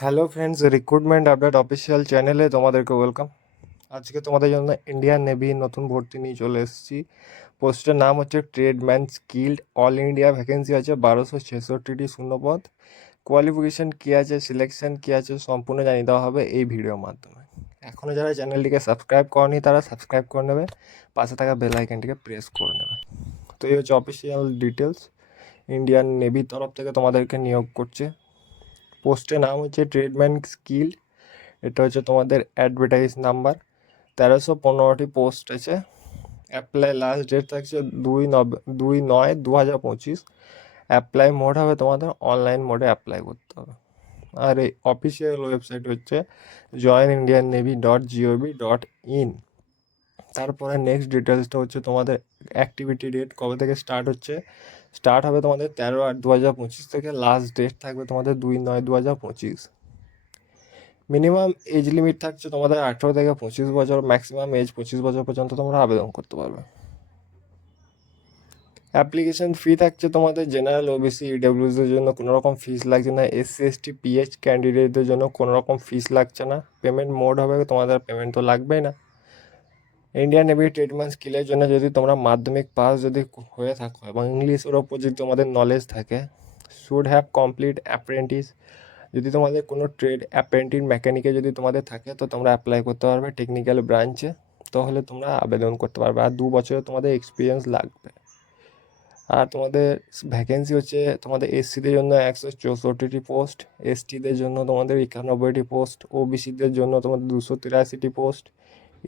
Hello friends recruitment update official চ্যানেলে তোমাদেরকে welcome আজকে তোমাদের জন্য ইন্ডিয়ান নেভি নতুন ভর্তি নিয়ে চলে এসেছি। পোস্টের নাম হচ্ছে tradesman skilled all India vacancy আছে বারোশো ছেষট্টিটি শূন্যপদ। কোয়ালিফিকেশান কী আছে সিলেকশন কী আছে সম্পূর্ণ জানিয়ে দেওয়া হবে এই ভিডিওর মাধ্যমে। এখনও যারা চ্যানেলটিকে সাবস্ক্রাইব করেনি তারা সাবস্ক্রাইব করে নেবে, পাশে থাকা বেল আইকনটিকে প্রেস করে নেবে। তো এই হচ্ছে অফিসিয়াল ডিটেলস ইন্ডিয়ান নেভির তরফ থেকে তোমাদেরকে নিয়োগ করছে। পোস্টের নাম হচ্ছে ট্রেডম্যান স্কিল এটা হচ্ছে তোমাদের অ্যাডভার্টাইজ নাম্বার তেরোশো পনেরোটি পোস্ট আছে। অ্যাপ্লাই লাস্ট ডেট থাকছে দুই নব, দুই নয় দু হাজার পঁচিশ। অ্যাপ্লাই মোড হবে তোমাদের অনলাইন মোডে অ্যাপ্লাই করতে হবে। আর এই অফিসিয়াল ওয়েবসাইট হচ্ছে join Indian navy dot G O V dot in তারপরে নেক্সট ডিটেলসটা হচ্ছে তোমাদের অ্যাক্টিভিটি ডেট কবে থেকে স্টার্ট হচ্ছে? স্টার্ট হবে তোমাদের তেরো আট দু হাজার পঁচিশ থেকে লাস্ট ডেট থাকবে তোমাদের দুই নয় দু হাজার পঁচিশ। মিনিমাম এজ লিমিট থাকছে তোমাদের আঠেরো থেকে পঁচিশ বছর ম্যাক্সিমাম এজ পঁচিশ বছর পর্যন্ত তোমরা আবেদন করতে পারবে। অ্যাপ্লিকেশন ফি থাকছে তোমাদের জেনারেল ওবিসি ইডাব্লিউসদের জন্য কোনো রকম ফিস লাগছে না এসসি এসটি পিএইচ ক্যান্ডিডেটদের জন্য কোনো রকম ফিস লাগছে না। পেমেন্ট মোড হবে তোমাদের পেমেন্ট তো লাগবেই না। ইন্ডিয়ান নেভি ট্রিটমেন্ট স্কিলের জন্য যদি তোমরা মাধ্যমিক পাস যদি হয়ে থাকো এবং ইংলিশের ওপর যদি তোমাদের নলেজ থাকে শুড হ্যাভ কমপ্লিট অ্যাপ্রেন্টিস যদি তোমাদের কোনো ট্রেড অ্যাপ্রেন্টিস মেকানিকে যদি তোমাদের থাকে, তো তোমরা অ্যাপ্লাই করতে পারবে টেকনিক্যাল ব্রাঞ্চে তাহলে তোমরা আবেদন করতে পারবে। আর দু বছরে তোমাদের এক্সপিরিয়েন্স লাগবে। আর তোমাদের ভ্যাকেন্সি হচ্ছে তোমাদের এসসিদের জন্য একশো চৌষট্টিটি পোস্ট এসটিদের জন্য তোমাদের একানব্বইটি পোস্ট ওবিসিদের জন্য তোমাদের দুশো তিরাশিটি পোস্ট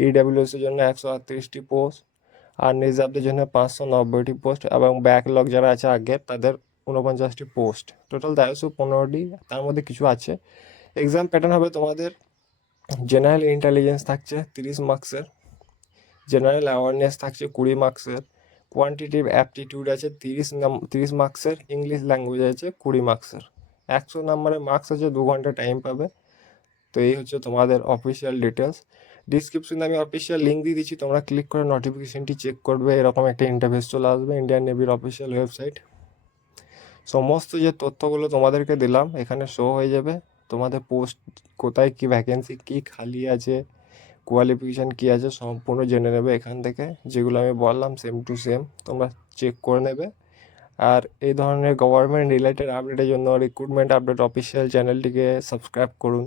ইডাব্লিউএসের জন্য একশো আটত্রিশটি পোস্ট আর রিজার্ভদের জন্য পাঁচশো নব্বইটি পোস্ট এবং ব্যাকলগ যারা আছে আগের তাদের ঊনপঞ্চাশটি পোস্ট টোটাল তেরোশো পনেরোটি, তার মধ্যে কিছু আছে। এক্সাম প্যাটার্ন হবে তোমাদের জেনারেল ইন্টেলিজেন্স থাকছে তিরিশ মার্কসের জেনারেল অ্যাওয়ারনেস থাকছে কুড়ি মার্কসের কোয়ান্টিটিভ অ্যাপটিটিউড আছে তিরিশ নাম, তিরিশ মার্কসের ইংলিশ ল্যাঙ্গুয়েজ আছে কুড়ি মার্কসের একশো নাম্বারের মার্কস আছে দু ঘণ্টা টাইম পাবে। তো এই হচ্ছে তোমাদের অফিসিয়াল ডিটেলস ডিসক্রিপশনে আমি অফিসিয়াল লিঙ্ক দিয়ে দিচ্ছি, তোমরা ক্লিক করে নোটিফিকেশনটি চেক করবে, এরকম একটা ইন্টারভেস চলে আসবে ইন্ডিয়ান নেভির অফিসিয়াল ওয়েবসাইট সমস্ত যে তথ্যগুলো তোমাদেরকে দিলাম, এখানে শো হয়ে যাবে। তোমাদের পোস্ট কোথায় কী ভ্যাকেন্সি কী খালি আছে কোয়ালিফিকেশান কী আছে, সম্পূর্ণ জেনে নেবে এখান থেকে। যেগুলো আমি বললাম সেম টু সেম তোমরা চেক করে নেবে। আর এই ধরনের গভর্নমেন্ট রিলেটেড আপডেটের জন্য রিক্রুটমেন্ট আপডেট অফিসিয়াল চ্যানেলটিকে সাবস্ক্রাইব করুন।